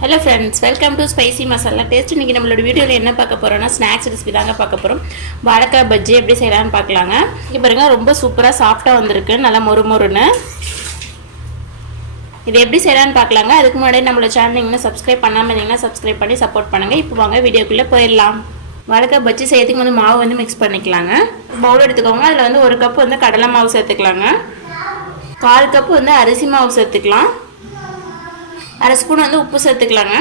Hello friends, welcome to Spicy Masala Taste. இன்னைக்கு நம்மளோட வீடியோல என்ன பார்க்க போறோம்னா ஸ்நாக்ஸ் ரெசிபி தாங்க பார்க்க போறோம். வாழைக்காய் பஜ்ஜி எப்படி செய்யலாம்னு பார்க்கலாங்க. இங்க பாருங்க ரொம்ப சூப்பரா சாஃப்ட்டா வந்திருக்கு. நல்லா மொறுமொறுன்னு. இது எப்படி செய்யலாம்னு பார்க்கலாங்க. அதுக்கு முன்னாடி நம்மளோட சேனலை இன்னும் சப்ஸ்கிரைப் பண்ணாம இருந்தீங்கன்னா சப்ஸ்கிரைப் பண்ணி சப்போர்ட் பண்ணுங்க. இப்போ வாங்க வீடியோக்குள்ள போயிடலாம். வாழைக்காய் பஜ்ஜி செய்யறதுக்கு வந்து மாவு வந்து மிக்ஸ் பண்ணிக்கலாங்க. பவுல் எடுத்துக்கோங்க. அதுல வந்து 1 கப் வந்து கடலை மாவு சேர்த்துக்கலாங்க. 1/4 கப் வந்து அரிசி மாவு சேர்த்துக்கலாம். 1/2 ஸ்பூன் வந்து உப்பு சேர்த்துக்கலாங்க.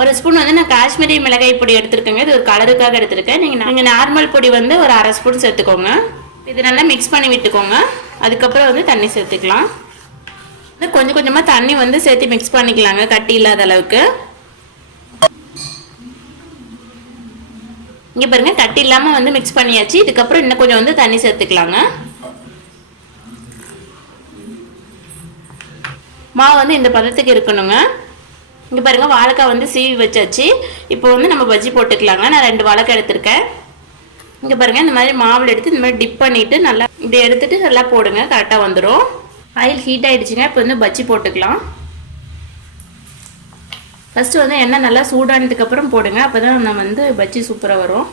1 ஸ்பூன் வந்து நான் காஷ்மீரி மிளகாய் பொடி எடுத்துருக்கேங்க. இது ஒரு கலருக்காக எடுத்துருக்கேன். நீங்கள் நார்மல் பொடி வந்து ஒரு 1/2 ஸ்பூன் சேர்த்துக்கோங்க. இது நல்லா மிக்ஸ் பண்ணி விட்டுக்கோங்க. அதுக்கப்புறம் வந்து தண்ணி சேர்த்துக்கலாம். கொஞ்சம் கொஞ்சமாக தண்ணி வந்து சேர்த்து மிக்ஸ் பண்ணிக்கலாங்க, கட்டி இல்லாத அளவுக்கு. இங்கே பாருங்கள், கட்டி இல்லாமல் வந்து மிக்ஸ் பண்ணியாச்சு. இதுக்கப்புறம் இன்னும் கொஞ்சம் வந்து தண்ணி சேர்த்துக்கலாங்க. மாவு வந்து இந்த பதத்துக்கு இருக்கணுங்க. இங்கே பாருங்கள், வாழைக்காய் வந்து சீவி வச்சாச்சு. இப்போ வந்து நம்ம பஜ்ஜி போட்டுக்கலாங்க. நான் 2 வாழைக்காய் எடுத்திருக்கேன். இங்கே பாருங்கள், இந்த மாதிரி மாவில் எடுத்து இந்த மாதிரி டிப் பண்ணிவிட்டு நல்லா இப்படி எடுத்துகிட்டு நல்லா போடுங்க, கரெக்டாக வந்துடும். ஆயில் ஹீட் ஆகிடுச்சுங்க. இப்போ வந்து பஜ்ஜி போட்டுக்கலாம். ஃபஸ்ட்டு வந்து எண்ணெய் நல்லா சூடானதுக்கப்புறம் போடுங்க. அப்போ தான் நம்ம வந்து பஜ்ஜி சூப்பராக வரும்.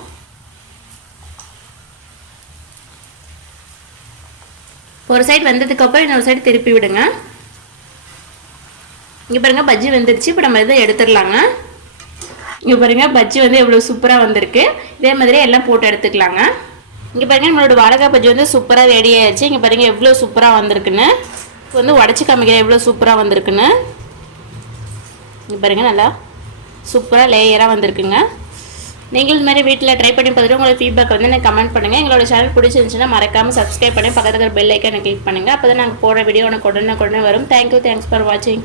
ஒரு சைடு வந்ததுக்கப்புறம் இன்னொரு சைடு திருப்பி விடுங்க. இங்கே பாருங்கள், பஜ்ஜி வந்துடுச்சு. இப்போ நம்ம இதை எடுத்துடலாங்க. இங்கே பாருங்கள், பஜ்ஜி வந்து எவ்வளோ சூப்பராக வந்திருக்கு. இதே மாதிரி எல்லாம் போட்டு எடுத்துக்கலாங்க. இங்கே பாருங்கள், நம்மளோட வாழைக்காய் பஜ்ஜி வந்து சூப்பராக ரெடி ஆயிடுச்சு. இங்கே பாருங்கள் எவ்வளோ சூப்பராக வந்திருக்குன்னு. இப்போ வந்து உடச்சி காமிக்கிறேன் எவ்வளோ சூப்பராக வந்திருக்குன்னு. இங்கே பாருங்கள், நல்லா சூப்பராக லேயராக வந்திருக்குங்க. நீங்கள் இது மாதிரி வீட்டில் ட்ரை பண்ணி பார்த்துட்டு உங்களோட ஃபீட்பேக் வந்து எனக்கு கமெண்ட் பண்ணுங்கள். எங்களோட சேனல் பிடிச்சிருந்துச்சுன்னா மறக்காமல் சப்ஸ்கிரைப் பண்ணி பக்கத்தில் இருக்கிற பெல் ஐக்கானை கிளிக் பண்ணுங்கள். அப்போ தான் நாங்கள் போடுற வீடியோ உனக்கு உடனே வரும். தேங்க்யூ, தேங்க்ஸ் ஃபார் வாட்சிங்.